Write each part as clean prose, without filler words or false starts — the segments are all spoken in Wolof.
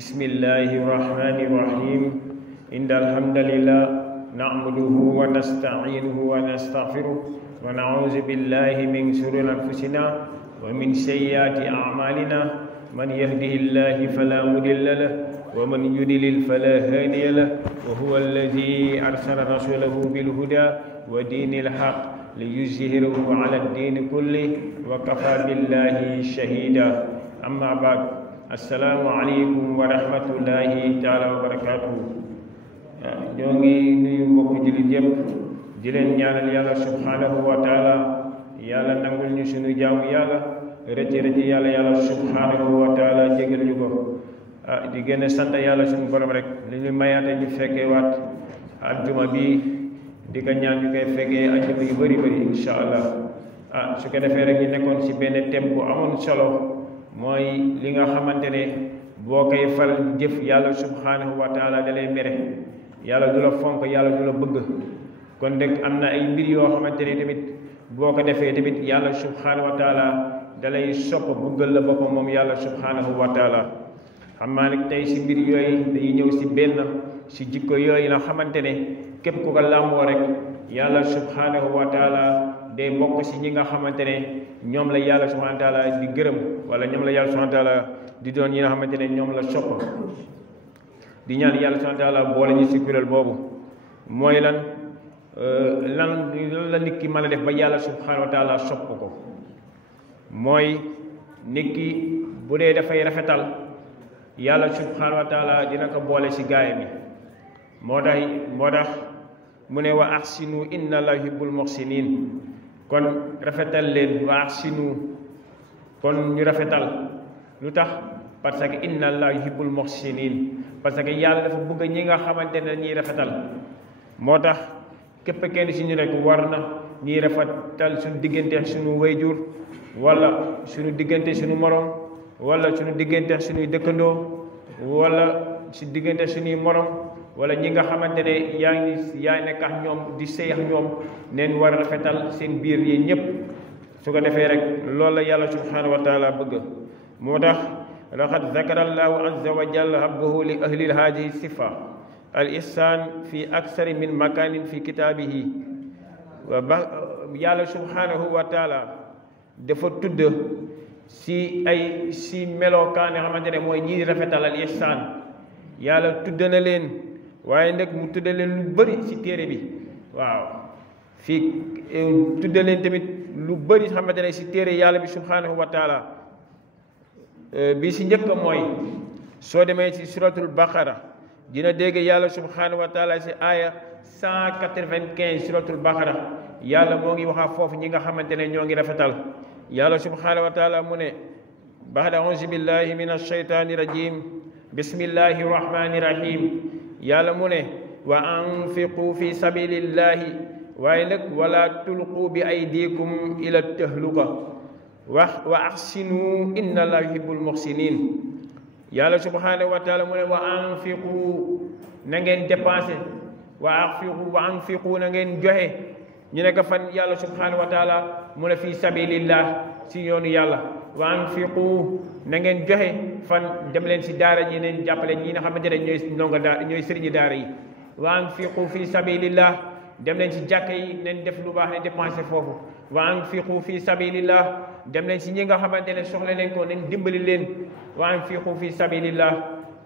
بسم الله الرحمن الرحيم إن الحمد لله نعمده ونستعينه ونستغفره ونعوذ بالله من شرور أنفسنا ومن سيئات أعمالنا من يهده الله فلا مضل له ومن يضلل فلا هادي له وهو الذي أرسل رسوله بالهدى ودين الحق ليظهره على الدين كله وكفى بالله شهيدا أما بعد السلام عليكم ورحمة الله تعالى وبركاته ñoo ngi nuyu mbokk jullit yépp di leen ñaanal yàlla subhanahu wa taala yàlla nangul ñu sunu jaamu yàlla rëcc yàlla subhanahu wa taala jégal ñu ko di gën a sant yàlla sunu borom rek li ñu mayaate ñu fekkee waat aljuma bi di ko ñaan ñu koy fekkee aljuma yu bëri insha allah su ko defee rek ñu nekkoon ci benn thème bu amoon solo mooy li nga xamante ne boo koy fal jëf yàlla subhanahu wa taala da lay mere yàlla du la fonk yàlla du la bëgg kon rek am na ay mbir yoo xamante ne tamit boo ko defee tamit yàlla subhanahu wa taala da lay sopp bëggal la boppam moom yàlla subhanahu wa taala xam naa nag tey si mbir yooyu dañuy ñëw si benn si jikko yooyu nga xamante ne képp ku ko làmboo rek yàlla subhanahu wa taala day bokk si ñi nga xamante ne ñoom la yàlla subhanahu wa taala di gërëm wala ñoom la yàlla subhanahu wa taala di doon ñi nga xamante ne ñoom la sopp di ñaan yàlla subhanahu wa taala boole ñu si kuréel boobu mooy lan la nit ki mën a def ba yàlla subhanahu wa taala sopp ko mooy nit ki bu dee dafay rafetal yàlla subhanahu wa taala dina ko boole si gaay mi moo tax mu ne wa ahsinu inna allaha yuhibbul muhsinin kon rafetal leen wa ahsinu kon ñu rafetal lu tax parce que inna allaha yuhibbul muhsinin parce que yàlla dafa bëgg ñi nga xamante ne dañuy rafetal moo tax képp kenn si ñu rek war na ñuy rafetal suñu diggante suñu wayjur wala suñu diggante suñu morom wala suñu diggante suñuy dëkkandoo wala si diggante suñuy morom wala ñi nga xamante ne yaa nekk ak ñoom di sëy ak ñoom neen war a rafetal seen biir yi ñëpp su ko defee rek loolu la yàlla subhanahu wa taala bëgg moo tax laqad zakara allahu azza wa jalla habbahu li ahli hadihi sifa al ihsan fi aksari min makanin fi kitaabihi yàlla subhanahu wa taala dafa tudd si melokaan nga xamante ne mooy ñii rafetal al ihsan yàlla tudd na leen waaye nag mu tudd leen lu bëri si téere bi waaw fii tudd leen tamit lu bëri xamante ne si téere yàlla bi subhanahu wa taala bi si njëkk mooy soo demee ci suratul baqara dina dégg yàlla subhanahu wa taala si aaya 195 suratul baqara yàlla moo ngi waxaa foofu ñi nga xamante ne ñoo ngi rafetal yàlla subhanahu wa taala mu ne baxda auzu billahi min ashaytani rajim bismillahi rahmani rahim yàlla mu ne wa anfiqu fi sabilillahi waaye nag wala tulqu bi aydikum ila tahluka wa ahsinu inna allaha yuhibbul muhsinin yàlla subhanahu wa taala mu ne wa anfiqu na ngeen dépensé wa anfiqu na ngeen joxe ñu ne ko fan yàlla subhanahu wa taala mu ne fi sabilillah si yoonu yàlla wa anfiqu na ngeen joxe fan dem leen si daara ñi neen jàppale ñi nga xamante ne ñooy sëriñi daara yi wa anfiqu fi sabilillah dem leen si jàkka yi neen def lu baax ne dépensé foofu wa anfiqu fi sabilillah dem leen si ñi nga xamante ne soxla leen ko neen dimbali leen wa anfiqu fi sabilillah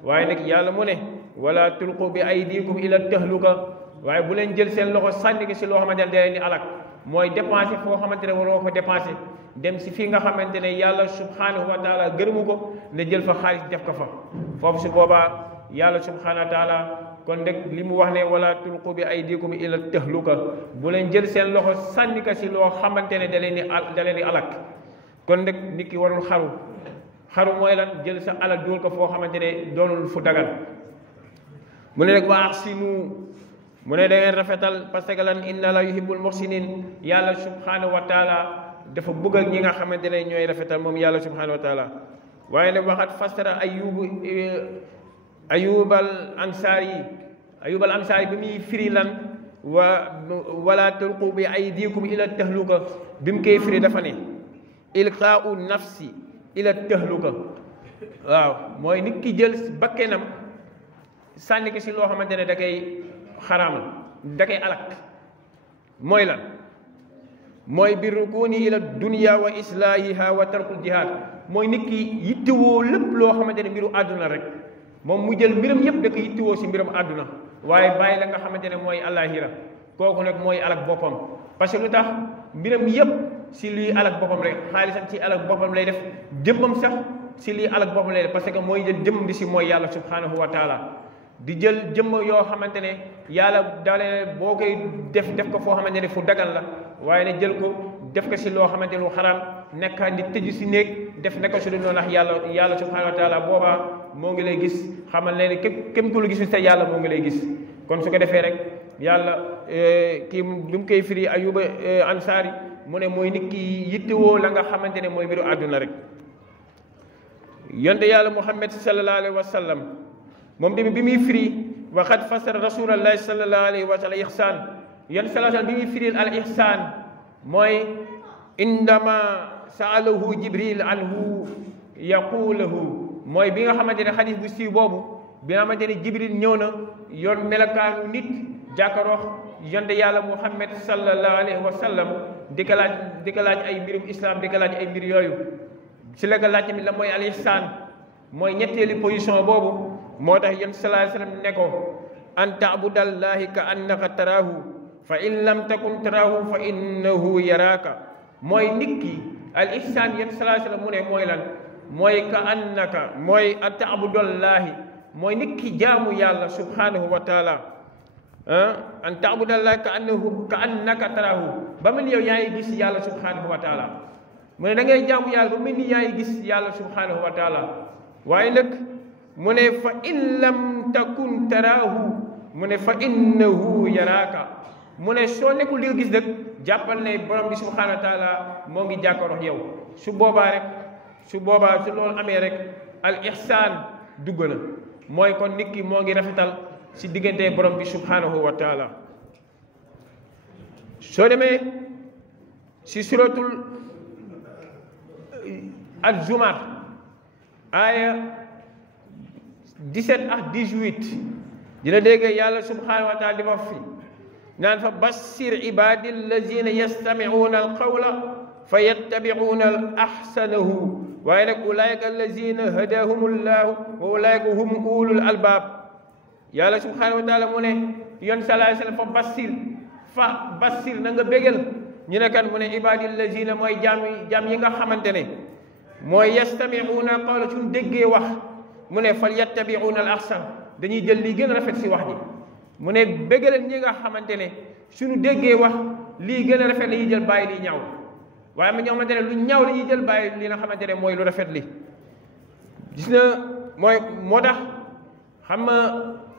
waaye nag yàlla mu ne wala tulqu bi aydikum ila tahluka waaye bu leen jël seen loxo sànni ko si loo xamante ne da leen di alak mooy dépensé foo xamante ne waroo ko dépensé dem si fii nga xamante ne yàlla subhanahu wa taala gërëmu ko ne jël fa xaalis def ko fa foofu si boobaa yàlla subhanahu wa taala kon rek li mu wax ne wala tulqu bi aydikum ila tahluka bu leen jël seen loxo sànni ko si loo xamante ne da leen di alak kon rek nit ki warul xaru mooy lan jël sa alal dugal ko foo xamante ne doonul fu dagal mu ne rek wa ahsinu mu ne da ngeen rafetal parce que lan inna la yuhibbul muhsinin yàlla subhanahu wa taala dafa bëgg ñi nga xamante ne ñooy rafetal moom yàlla subhanahu wa taala waaye nag waxat fasara ayubal ansaari bi muy firi lan wala tulqu bi aydikum ila tahluka bi mu koy firi dafa ne ilqaa'u nafsi ila tahluka waaw mooy nit ki jël bakkenam sànni ko si loo xamante ne da koy xaraamal da koy alak mooy lan mooy bi rukuni ila dunya wa islahiha wa tarkul jihad mooy nit ki yittewoo lépp loo xamante ne mbiru àdduna rek moom mu jël mbiram yëpp da ko yittewoo si mbiram àdduna waaye bàyyi la nga xamante ne mooy àllaaxira kooku nag mooy alak boppam parce que lu tax mbiram yëpp si luy alak boppam rek xaalisam ci alak boppam lay def jëmmam sax si lii alak boppam lay def parce que mooy jël jëmm di si mooy yàlla subhanahu wa taala di jël jëmm yoo xamante ne yàlla daale boo koy def ko foo xamante ne fu dagal la waaye ne jël ko def ko si loo xamante ne lu xaraam nekka di tëju si néeg def ne ko su dul noonu ndax yàlla subhanahu wa taala boobaa moo ngi lay gis xamal ne képp ku lu gisul sa yàlla moo ngi lay gis kon su ko defee rek yàlla kii bi mu koy firi Ayuba Ansaari mu ne mooy nit ki yittewoo la nga xamante ne mooy mbiru àdduna rek yonte yàlla Muhammad sallallahu alayhi wa sallam moom tamit bi muy firi waxat fasara rasulallahi sallallahu alayhi wa sallam ihsaan yon sallallahu alayhi bi muy firil al ihsaan mooy indama saalahu jibril anhu yaqulahu mooy bi nga xamante ne xadis bu siiw boobu bi nga xamante ne jibril ñëw na yor melakaanu nit jàkkaroox yonte yàlla Muhammad sallallahu alayhi wa sallam di ko laaj ay mbirum islam di ko laaj ay mbir yooyu si la ko laaj tamit la mooy al ihsaan mooy ñetteeli position boobu moo tax yéen sallallahu alayhi wa sallam ne ko an taabudallahi ka annaka taraahu fa in lam takun taraahu fa innahu yaraaka mooy nit ki al ihsaan yéen sallallahu alayhi wa sallam mu ne mooy lan mooy ka annaka mooy an taabudallahi mooy nit ki jaamu yàlla subhanahu wa taala an taabudallahi ka annaka taraahu ba mel yow yaa ngi gis yàlla subhanahu wa taala mu ne da ngay jaamu yàlla ba mel ni yaa ngi gis yàlla subhanahu wa taala waaye nag mu ne fa in lam takun taraahu mu ne fa innahu yaraaka mu ne soo nekkul li nga gis dëgg jàppal ne borom bi subhanahu wa taala moo ngi jàkkaarloo yow su boobaa su loolu amee rek al ihsaan dugg na mooy kon nit ki moo ngi rafetal si diggante borom bi subhanahu wa taala soo demee si suratul az-zumar aaya 17 ak 18 dina dégg yàlla subhanahu wa taala di wax fi naan fa bassir ibadi allazina yastami'una alqawla fa yattabi'una ahsanahu waaye nag ulaika allazina hadahumullahu wa ulaika hum ulul albab yàlla subhanahu wa taala mu ne yon sallallahu alayhi wasallam fa bassir na nga bégal ñu ne kan mu ne ibadi allazina mooy jaam yi nga xamante ne mooy yastami'una qawla suñ déggee wax mu ne fal yattabi'una al ahsan dañuy jël lii gën a rafet si wax ji mu ne bégaleen ñi nga xamante ne suñu déggee wax lii gën a rafet la ñuy jël bàyyi lii ñaaw waaye am na ñoo xamante ne lu ñaaw la ñuy jël bàyyi li nga xamante ne mooy lu rafet li gis na moo tax xam nga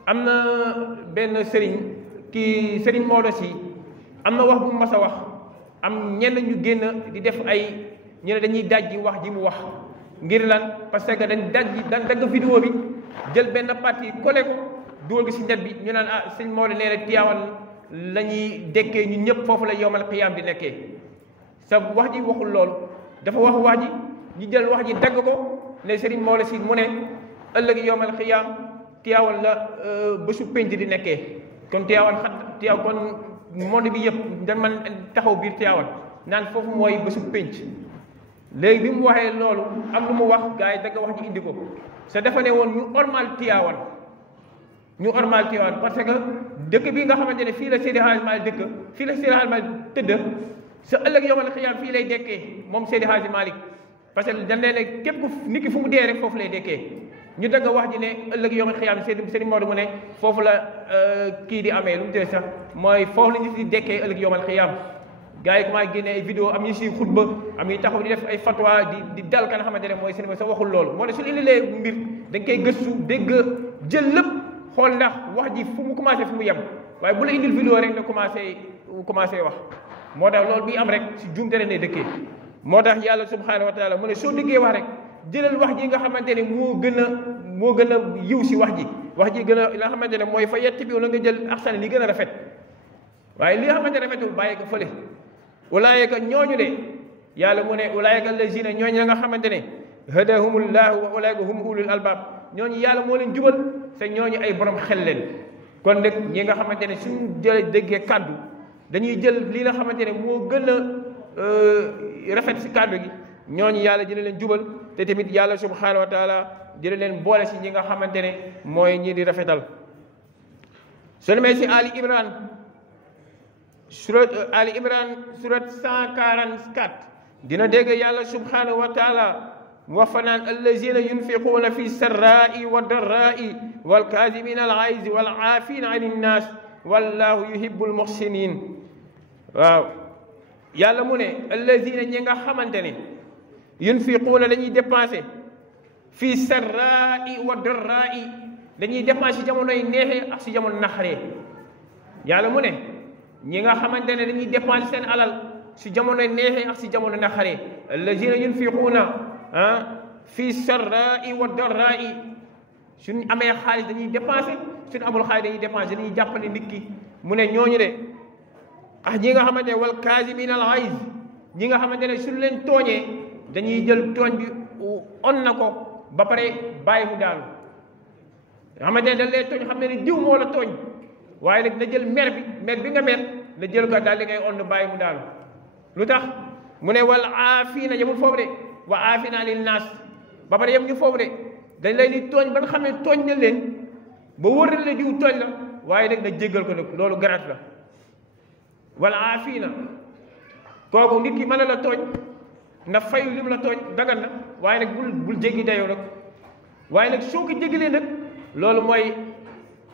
am na benn sëriñ Maodo si am na wax bu mu mas a wax am ñenn ñu génn di def ay ñu ne dañuy dajji wax ji mu wax ngir lan parce que dañ dagg vidéo bi jël benn partie collé ko dugal ko si net bi ñu naan sëñ Maodo nee na Tiwaawan la ñuy dekkee ñun ñëpp foofu la yowmal qiyaam di nekkee sa wax ji waxul loolu dafa wax ji ñu jël wax ji dagg ko ne sëriñ Maodo si mu ne ëllëg yowmal qiyaam Tiwaawan la bésu penc di nekkee kon Tiwaawan kon monde bi yëpp dañ man taxaw biir Tiwaawan naan foofu mooy bésu penc léegi bi mu waxee loolu am lu mu wax gars yi dagg wax ji indi ko sa dafa ne woon ñu ormal Tiwaawan parce que dëkk bi nga xamante ne fii la Seydi Hadji Malick dëkk fii la Seydi Hadji Malick tëdd sa ëllëg yowmal xiyaam fii lay dekkee moom Seydi Hadji Malick parce que dañ ne képp ku nit ki fu mu dee rek foofu lay dekkee ñu dagg wax ji ne ëllëg yowmal xiyaam Seydi Maodo mu ne foofu la kii di amee lu mu tëdd sax mooy foofu la nit di dekkee ëllëg yowmal xiyaam gars yi commencé génne ay vidéo am ñu si xutba am ñu taxaw di def ay fatwa di dal ka nga xamante ne mooy seen sa waxul loolu moo ne su indilee mbir da nga koy gëstu dégg jël lépp xool ndax wax ji fu mu commencé fu mu yem waaye bu la indil vidéo rek na commencé wax moo tax loolu bi am rek si juumte ne dëkkee moo tax yàlla subhanahu wa taala mu ne soo déggee wax rek jëlal wax ji nga xamante ne moo gën a yiw si wax ji gën a li nga xamante ne mooy fa yett bi na nga jël axsan li gën a rafet waaye li nga xamante ne rafetul bàyyi ko fële ulaayika ñooñu de yàlla mu ne ulaayika allazina ñooñu la nga xamante ne hadahumullahu wa ulaika hum ulul albab ñooñu yàlla moo leen jubal te ñooñu ay borom xel leen kon nag ñi nga xamante ne suñu jëlee déggee kàddu dañuy jël li nga xamante ne moo gën a rafet si kàddu gi ñooñu yàlla dina leen jubal te tamit yàlla subhanahu wa taala dina leen boole si ñi nga xamante ne mooy ñi di rafetal soo demee si Ali Imran surat 144 dina dégg yàlla subhanahu wa taala mu wax fa naan allazina yunfiquuna fi sarraai wa darraai walkaazimina al ayzi wal aafina an innaas wallahu yuhibbul muxsinin waaw yàlla mu ne allazina ñi nga xamante ne yunfiquuna dañuy dépensé fi sarraai wa darraai dañuy dépensé si jamonoy neexee ak si jamono naxaree yàlla mu ne ñi nga xamante ne dañuy dépensé seen alal si jamonoy neexee ak si jamono naxaree allazina yunfiquuna fi sarraai wa darraai suñ amee xaalis dañuy dépensé suñ amul xaalis dañuy dépensé dañuy jàppale nit ki mu ne ñooñu de ah ñi nga xamante ne wal kaazimina al ghayz ñi nga xamante ne suñ leen tooñee dañuy jël tooñ bi on na ko ba pare bàyyi mu daanu nga xamante ne dañ lay tooñ xam ne ni diw moo la tooñ waaye nag na jël mer bi nga mer na jël ko daal di ngay on bàyyi mu daanu lu tax mu ne wal aafina yemul foofu de wa aafina lin naas ba pare yem ñu foofu de dañ lay di tooñ ba nga xam ne tooñ na leen ba wóor na la diw tooñ la waaye nag na jéggal ko nag loolu garaat la wala aafina kooku nit ki mën na la tooñ na fayu lim la tooñ dagan na waaye nag bul jéggi dayoo nag waaye nag soo ko jéggalee nag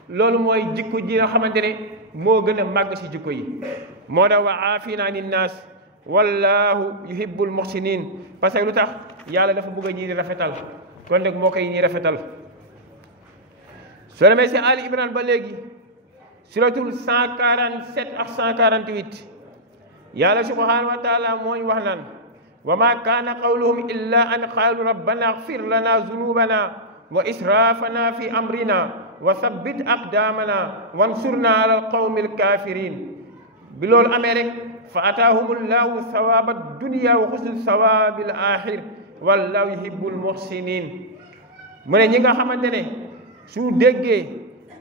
loolu mooy jikko ji nga xamante ne moo gën a màgg si jikko yi moo tax wa aafina anin naas wallahu yuhibbul muhsinin parce que lu tax yàlla dafa bëgg a ñii di rafetal kon nag moo koy ñii rafetal soo demee si Ali Imran ba léegi suratul 147 ak 148 yàlla subhanahu wa taala mooy wax naan wa ma kaana qawluhum illa an qaalu rabbana agfir lana zunubana wa israfana fi amrina wa sabbit aqdamana wansurna ala alqawmi alkafirin bi loolu amee rek fa ataahumullahu sawaba dunia wa xusnu sawabil axir wallahu yuhibbul muhsinin mu ne ñi nga xamante ne su déggee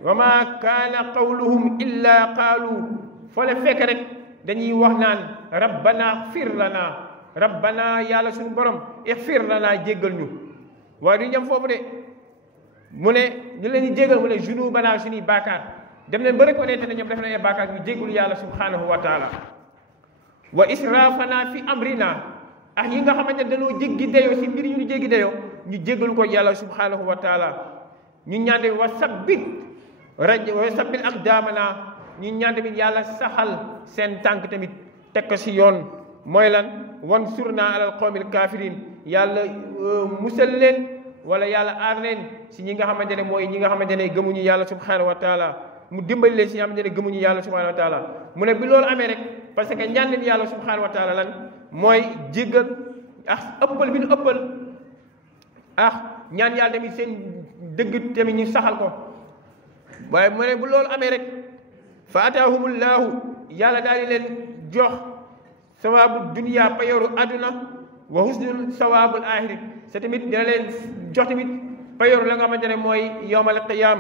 wa ma kaana qawluhum illa qaalu foo le fekk rek dañuy wax naan rabbana xfir lana rabbana yàlla suñu borom ixfir lana jéggal ñu waaye du ñam foofu de mu ne ñu leen di jéggal mu ne junubana suñuy baakaar dem leen ba reconnaître ne ñoom def nañ ay baakaar ñu jéggul yàlla subhanahu wa taala wa israfana fi amrina ak yi nga xamante ne dañoo jéggi dayoo si mbir ñu jéggi dayoo ñu jéggalu ko yàlla subhanahu wa taala ñu ñaan tamit wa sabbit aqdamana ñu ñaan tamit yàlla saxal seen tànk tamit teg ko si yoon mooy lan wansurna alal qawmil kafirin yàlla musal leen wala yàlla aar leen si ñi nga xamante ne mooy ñi nga xamante ne gëmuñu yàlla subhanahu wa taala mu dimbali leen si ñi nga xamante ne gëmuñu yàlla subhanahu wa taala mu ne bi loolu amee rek parce que ñaan leen yàlla subhanahu wa taala lan mooy jéggal ëppal bi ñu ëppal ñaan yàlla tamit seen dëgg tamit ñu saxal ko waaye mu ne bu loolu amee rek fa ataahumullahu yàlla daal di leen jox sawaabu dunia payoru àdduna wa husnul sawaabul aaxiri sa tamit dina leen jox tamit payoru la nga xamante ne mooy yowmal qiyaam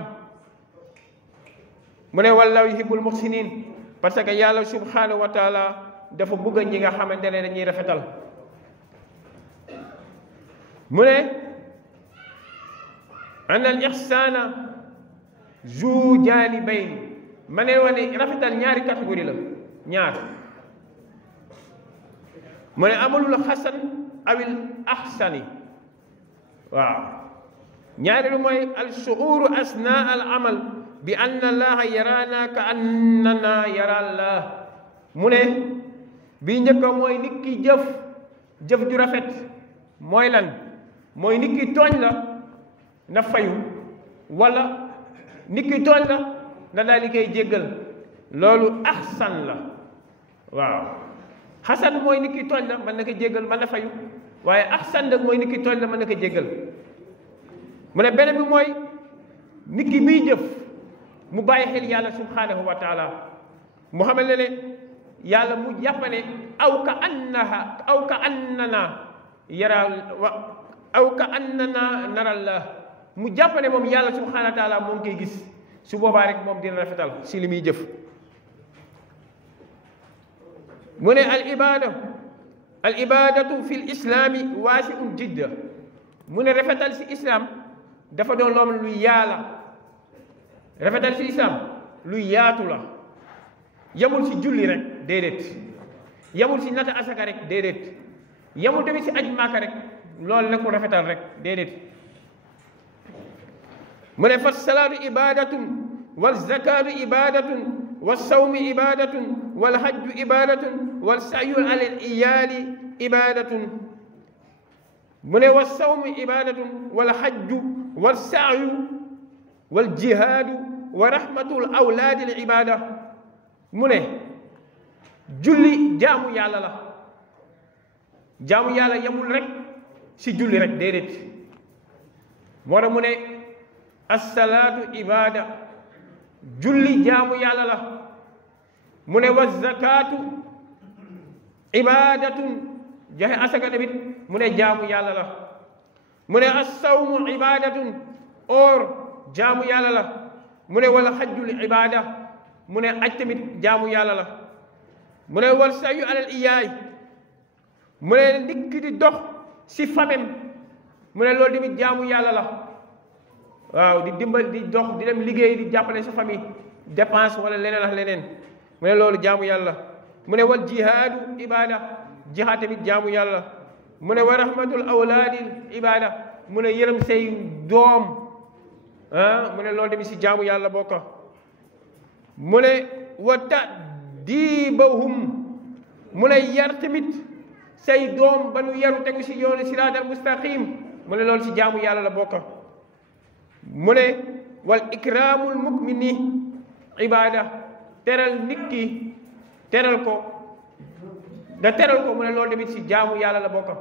mu ne wallahu yuhibbul muhsinin parce que yàlla subhanahu wa taala dafa bëgg ñi nga xamante ne dañuy rafetal mu ne an al ixsaana zu jaanibayn ma ne wane rafetal ñaari catégorie la ñaar mu ne amalul xasan awil axsani waaw ñaareelu mooy al shuuru asna al amal bi anna allaha yaraana ka annana yara allah mu ne bii njëkk mooy nit ki jëf ju rafet mooy lan mooy nit ki tooñ la na fayu wala nit ki tooñ la na daal di koy jéggal loolu axsan la waaw xasan mooy nit ki tooñ la mën na ko jéggal mën na fayu waaye axsan nag mooy nit ki tooñ la mën na ko jéggal mu ne beneen bi mooy nit ki biy jëf mu bàyyi xel yàlla subhanahu wa taala mu xamal ne yàlla mu jàpp ne aw ka annana yara aw ka annana narallah mu jàpp ne moom yàlla subhanahu wa taala moo ngi koy gis su boobaa rek moom dina rafetal si li muy jëf mu ne al ibadatu fi l islaami waasiun jidda mu ne rafetal si islam dafa doon loom lu yaala rafetal si islam lu yaatu la yamul si julli rek déedéet yamul si nata asaka rek déedéet yamul tamit si aj maaka rek loolu nekkul rafetal rek déedéet mu ne fa salaatu ibadatun wal zakatu ibadatun wal sawmi ibadatun wal hajju ibadatun wal sa'yu ala al iyali ibadatun mu ne wal sawmi ibadatun wal hajju wal sa'yu wal jihaadu wa rahmatul awlaadi al ibada mu ne julli jaamu yàlla la jaamu yàlla yamul rek si julli rek déedéet moo tax mu ne assalaatu ibada julli jaamu yàlla la mu ne wa zakaatu ibadatun joxe asaka tamit mu ne jaamu yàlla la mu ne assawmu ibadatun or jaamu yàlla la mu ne wala xajjul ibada mu ne aj tamit jaamu yàlla la mu ne wal sayu alal iyaay mu ne ndikk di dox si famem mu ne loolu tamit jaamu yàlla la waaw di dimbal di dox di dem liggéey di jàppale sa famille dépense wala leneen ak leneen mu ne loolu jaamu yàlla mu ne wal jihaadu ibada jihaad tamit jaamu yàlla mu ne wa rahmatul awlaadi ibada mu ne yërëm say doom mu ne loolu tamit si jaamu yàlla bokka mu ne wa ta'dibahum mu ne yar tamit say doom ba nu yaru tegu si yoonu siraatal mustaqim mu ne loolu si jaamu yàlla la bokka mu ne wal ikraamul mukmini ibada teral nit ki teral ko mu ne loolu tamit si jaamu yàlla la bokka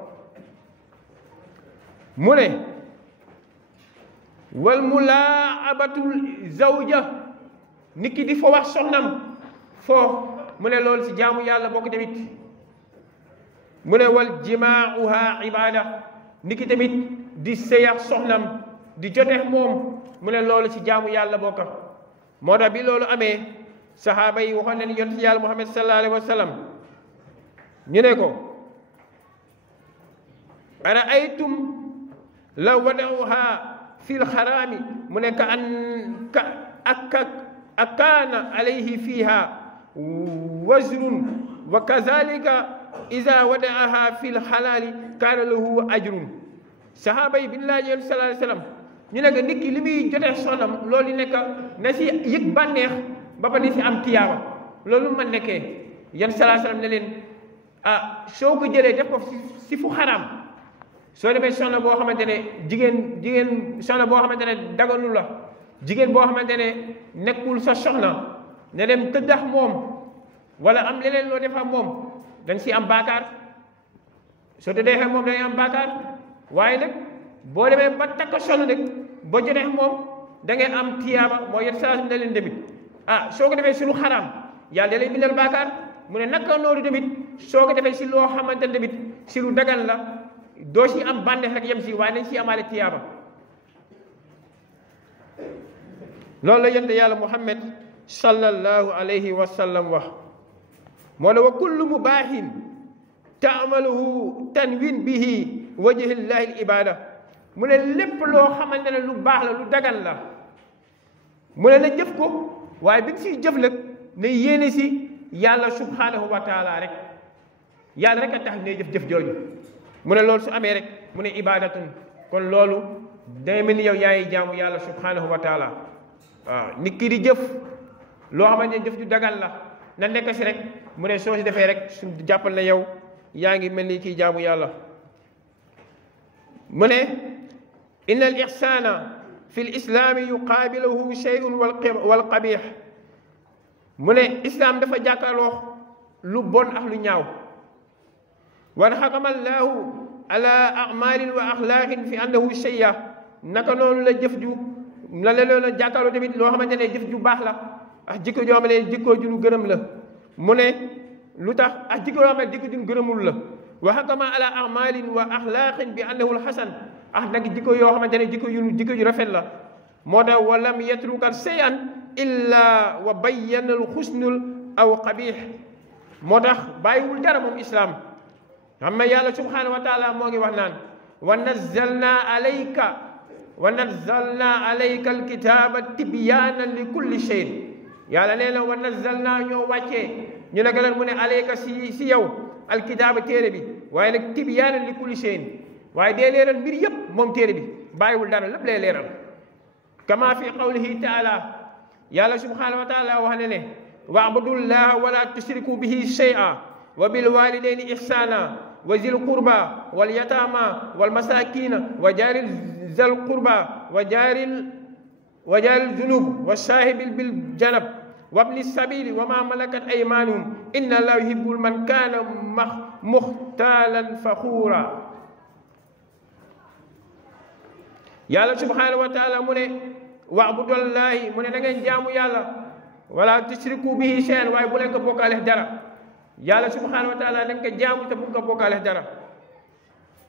mu ne wal mulaabatul zawja nit ki di fo wax soxnam foo mu ne loolu si jaamu yàlla bokk tamit mu ne wal jimaauha ibada nit ki tamit di sëyax soxnam di joteex moom mu ne loolu si jaamu yàlla bokk moo tax bi loolu amee saxaaba yi waxoon nañu yonent yàlla muhammad sallallahu alayhi wa sallam ñu ne ko ara aytum la wadauha fil xaraami mu ne akaana alayhi fiha wazrun wa kazalika iza wadaaha fil xalaali kaana lahu ajrun saxaaba yi bi ñu laajee yonent sallallahu alayhi wa sallam ñu ne ko nit ki li muy jotee soxnam loolu nekk na si yëg bànneex ba di si am tiyaaba loolu ma nekkee yan salaa salaam ne leen soo ko jëlee def ko si fu xaraam soo demee soxna boo xamante ne jigéen soxna boo xamante ne daganu la jigéen boo xamante ne nekkul sa soxna ne dem tëddax moom wala am leneen loo def ak moom dañ si am baakaar soo tëddee moom dañuy am baakaar waaye nag boo demee ba takk soxna nag ba jotee moom da ngay am tiyaaba moo yet saa ne leen tamit soo ko defee si lu xaraam yàlla da lay bindal baakaar mu ne naka noonu tamit soo ko defee si loo xamante ne tamit si lu dagan la doo si am bànneex rek yem si waaye nañ si amaale tiyaaba loolu la yonent yàlla muhammad sallallahu alayhi wa sallam wax moo ne wa kullu mubaahin taamaluhu tanwin bihi wajhillahi l ibada mu ne lépp loo xamante ne lu baax la lu dagan la mu ne na jëf ko waaye bi nga siy jëf nag ne yéene si yàlla subhanahu wa taala rek yàlla rek a tax ne jëf jooju mu ne loolu su amee rek mu ne ibadatun kon loolu day mel ni yow yaay jaamu yàlla subhanahu wa taala waaw nit ki di jëf loo xamante ne jëf ju dagal la na nekk si rek mu ne soo si defee rek su jàppal na yow yaa ngi mel ni kii jaamu yàlla mu ne inna al ihsana fi l islaami yuqaabiluhu shay'un wal qabih mu ne islam dafa jàkkaarloo lu bon ak lu ñaaw wan xakama allahu ala amalin wa axlaaqin fi annahu shay'a naka noonu la jëf ju la loolu la jàkkaarloo tamit loo xamante ne jëf ju baax la ak jikko joo xam ne jikko ju nu gërëm la mu ne lu tax ak jikko yoo xam ne jikko ju nu gërëmul la wa hakama ala amalin wa axlaaqin bi annahu alxasan nag jikko yoo xamante ne jikko yu rafet la moo tax walam yatruka shay'an illa wa bayyana alxusnul aw qabih moo tax bàyyiwul dara moom islaam xam nga yàlla subhanahu wa taala moo ngi wax naan wa nazzalna alayka alkitaba tibyaanan li kulli shay yàlla nee na wa nazzalna ñoo wàccee ñu ne lan mu ne alayka si yow alkitaaba téere bi waaye nag tibyaanan li kulli shay waaye dee leeral mbir yëpp moom téere bi bàyyiwul dara lépp lay leeral kama fi qawlihi taala yàlla subhanahu wa taala wax ne wa'budullaha wala tushriku bihi shay'an wa bil walidayni ihsana wa zil qurba wal yatama wal masakina wa jaril zal qurba wa jaril junub wa sahibil bil janab wa ibni sabili wa ma malakat aymanuhum inna allaha yuhibbul man kana mukhtalan fakhura yàlla subhanahu wa taala mu ne wa'budullahi mu ne da ngeen jaamu yàlla wala tushriku bihi shay'an waaye bu leen ko bokkaale dara yàlla subhanahu wa taala da nga ko jaamu te bu ko bokkaale dara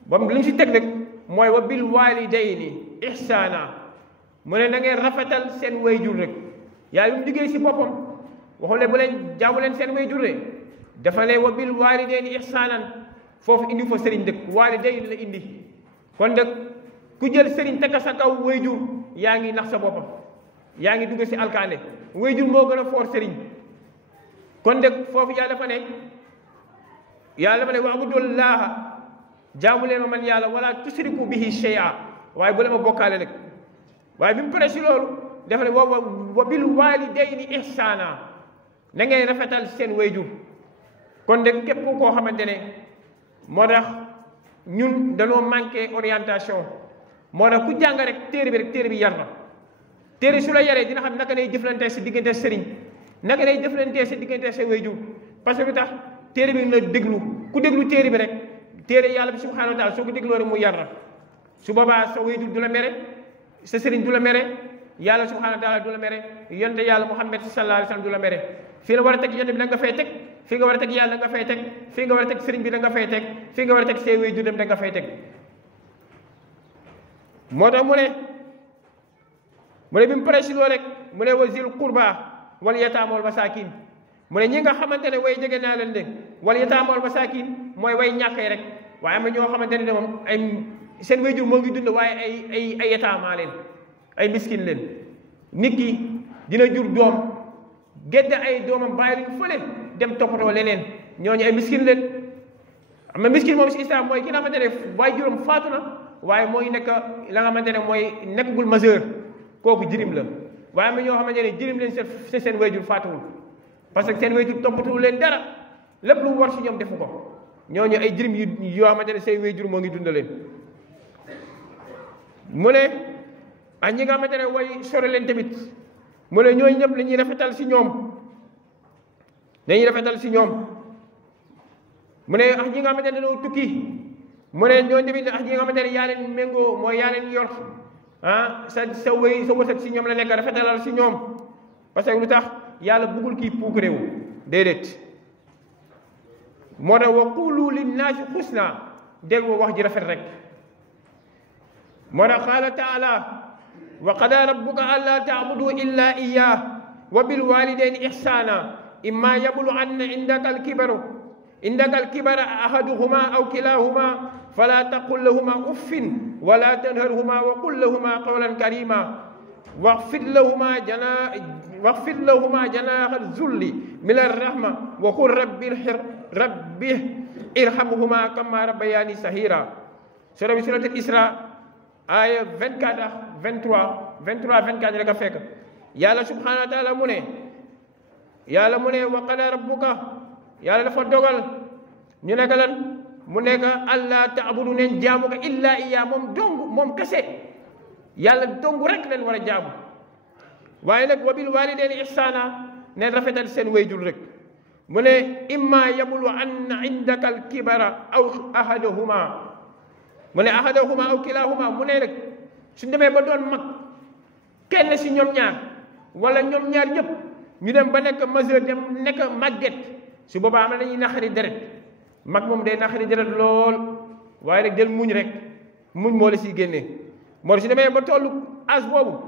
bam li ñu si teg nag mooy wa bil walidayni ihsana mu ne da ngeen rafetal seen wayjur rek yàlla mu diggee si boppam waxule bu leen jaamu leen seen wayjur rek dafa ne wa bil walidayni ihsanan foofu indi fa sëriñ dëkk walidayni la indi kon nag ku jël sëriñ teg sa kaw wayjur yaa ngi nax sa boppam yaa ngi dugg si alkaande wayjur moo gën a foor sëriñ kon nag foofu yàlla dafa ne wa'budullaha jaamu leen ma man yàlla wala tusriku bihi shay'a waaye bu leen ma bokkaale nag waaye bi mu pare si loolu dafa ne wa bil walidayni ihsana na ngay rafetal seen wayjur kon nag képp koo xamante ne moo tax ñun dañoo manqué orientation moo tax ku jàng rek téere bi yar na téere su la yaree dina xam naka lay jëflante si diggante sëriñ naka lay jëflante si diggante sa wayjur parce que lu tax téere bi la déglu ku déglu téere bi rek téere yàlla bi subhanahu wa taala soo ko dégloo rek mu yar na su boobaa sa wayjur du la mere sa sëriñ du la mere yàlla subhanahu wa taala du la mere yonte yàlla Muhammad sallallahu alayhi wa sallam du la mere fii la war a teg yonte bi da nga fay teg fii nga war a teg yàlla da nga fay teg fii nga war a teg sëriñ bi da nga fay teg fii nga war a teg say wayjur dem da nga fay teg moo tax mu ne bi mu pare si loolu rek mu ne wa zil qurba wal yataama wal masakin mu ne ñi nga xamante ne way jege naa leen de wal yataama wal masakin mooy way ñàkkee rek waaye am na ñoo xamante ne moom ay seen wayjur moo ngi dund waaye ay yataama leen ay miskin leen nit ki dina jur doom gedde ay doomam bàyyi luñ fële dem toppatoo leneen ñooñu ay miskin leen am na miskin moom si islam mooy ki nga xamante ne waajuram faatu na waaye mooy nekk la nga xamante ne mooy nekkagul majeur kooku jirim la waaye am na ñoo xamante ne jirim leen seen wayjur faatuwul parce que seen wayjur toppatuwul leen dara lépp lu war si ñoom defu ko ñooñu ay jirim yoo xamante ne seen wayjur moo ngi dundaleen mu ne ak ñi nga xamante ne way sore leen tamit mu ne ñooñu ñëpp dañuy rafetal si ñoom mu ne ak ñi nga xamante ne dañoo tukki mu ne ñooñu tamit ak ñi nga xamante ne yaa leen méngoo mooy yaa leen yor sa wërsëg si ñoom la nekk rafetalal si ñoom parce que lu tax yàlla bëggul kii puuk réew déedéet moo tax wa qulu linnaasi xusna dégg wax ji rafet rek moo tax qaala taala wa qada rabbuka alla taabudu illa iyyah wa bil walidayni ihsana imma yablughanna indaka alkibara ahaduhuma aw kilahuma fala taqul lahuma uffin wala tanharhuma wa qul lahuma qawlan karima waxfid lahuma janaha zulli min arrahma wa qul rabbi irhamhuma kama rabbayani sahira sura bi surat Isra aya 24 ak 23 rek a fekk yàlla subhanahu wa taala mu ne wa qada rabbuka yàlla dafa dogal ñu nekk lan mu nekk allah taabudu neen jaamu ko illa iya moom dong moom kese yàlla dong rek leen war a jaamu waaye nag wa bil walidayni ihsana neen rafetal seen wayjur rek mu ne imma yabulu anna indaka al kibara aw ahaduhuma mu ne ahaduhuma aw kilahuma mu ne rek suñ demee ba doon mag kenn si ñoom ñaar wala ñoom ñaar ñëpp ñu dem ba nekk majeur dem nekk màgget su boobaa am na dañuy naxari deret mag moom day naqari deret lool waaye rek jël muñ rek muñ moo la siy génnee moo si demee ba tollu as boobu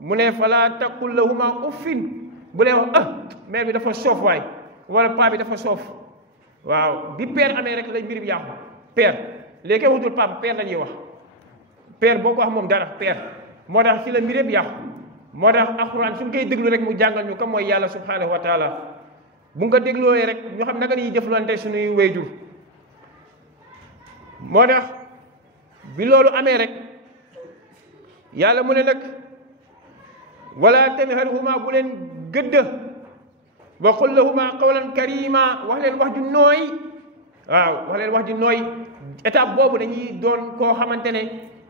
mu ne fala taqul lahuma uffin bu leen wax mère bi dafa soof waay wala paa bi dafa soof waaw bi père amee rek lay mbir bi yàqu père léegi kenn wutul papa père lañuy wax père boo ko wax moom dara père moo tax ci la mbir yëpp yàqu moo tax alxuraan suñ koy déglu rek mu jàngal ñu comme mooy yàlla subhanahu wa taala bu nga déglooyee rek ñu xam naka ñuy jëflante suñuy wayjur moo tax bi loolu amee rek yàlla mu ne nag wala tanharhuma bu leen gëdd wa qul lahuma qawlan karima wax leen wax ju nooy waaw wax leen wax ju nooy étape boobu dañuy doon koo xamante ne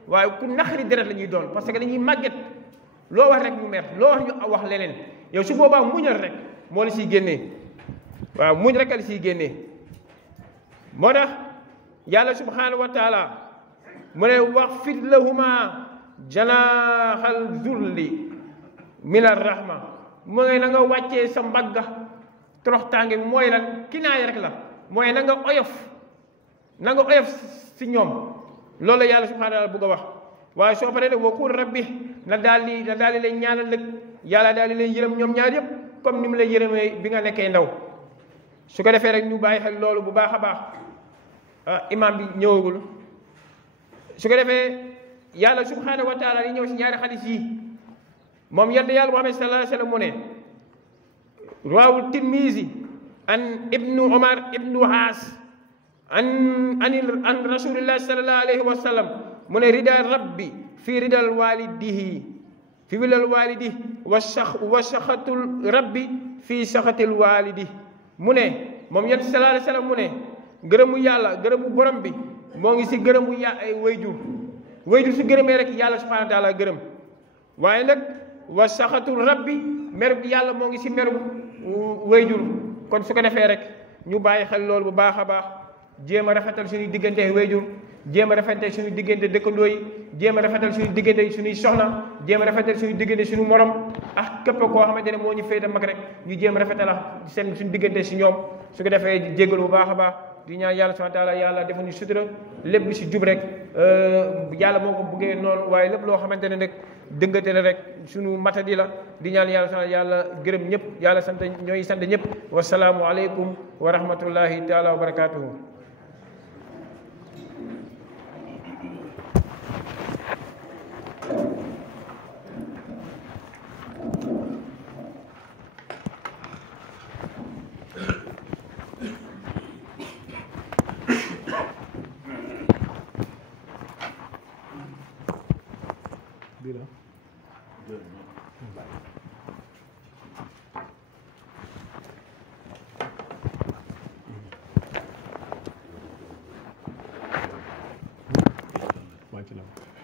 waaye ku naqari deret la ñuy doon parce que dañuy màgget loo wax rek ñu mer loo wax ñu wax leneen yow su boobaa muñal rek moo la siy génnee waaw muñ rek la siy génnee moo tax yàlla subhanahu wa taala mu ne waxfid lahuma janaaxal zulli min arrahma mooy na nga wàccee sa mbagga toroxtaange bi mooy lan kinaay rek la mooy na nga oyof si ñoom loolu la yàlla subhanahu wa taala bëgg a wax waaye soo paree nag waqul rabbi na daal di leen ñaanal nag yàlla daal di leen yërëm ñoom ñaar yëpp comme ni mu lay yërëmee bi nga nekkee ndaw su ko defee rek ñu bàyyi xel loolu bu baax a baax imam bi ñëwagul su ko defee yàlla subhanahu wa taala di ñëw si ñaari xadis yi moom yonent yàlla Muhammad sallallahu alayhi wa sallam mu ne rawahu Tirmizi an ibnu Omar ibnu Haas an rasulillahi sallallahu alayhi wa sallam mu ne rida rabbi fi ridal walidihi fi ridal walidi wa saxatul rabbi fi saxatil walidi mu ne moom yonent sallallahu alayhi wa sallam mu ne gërëmu yàlla gërëmu borom bi moo ngi si gërëmu ay wayjur su gërëmee rek yàlla subhanahu wa taala gërëm waaye nag wa saxatul rabbi merub yàlla moo ngi si merub wayjur kon su ko defee rek ñu bàyyi xel loolu bu baax a baax jéem a rafetal suñuy diggante wayjur jéem a rafetal suñu diggante dëkkandoo yi jéem a rafetal suñu diggante suñuy soxna jéem a rafetal suñu diggante suñu morom ak képp koo xamante ne moo ñu féete mag rek ñu jéem a rafetal suñu diggante si ñoom su ko defee jégalu bu baax a baax di ñaan yàlla subhanahu wa taala yàlla defa ñu sutura lépp lu si jub rek yàlla moo ko buggee noonu waaye lépp loo xamante ne rek dëngate la rek suñu matadi la di ñaan yàlla subhanahu yàlla gërëm ñëpp yàlla sant ñooy sant ñëpp wasalaamu aleykum wa rahmatullahi taala wa barakatuhu Much love.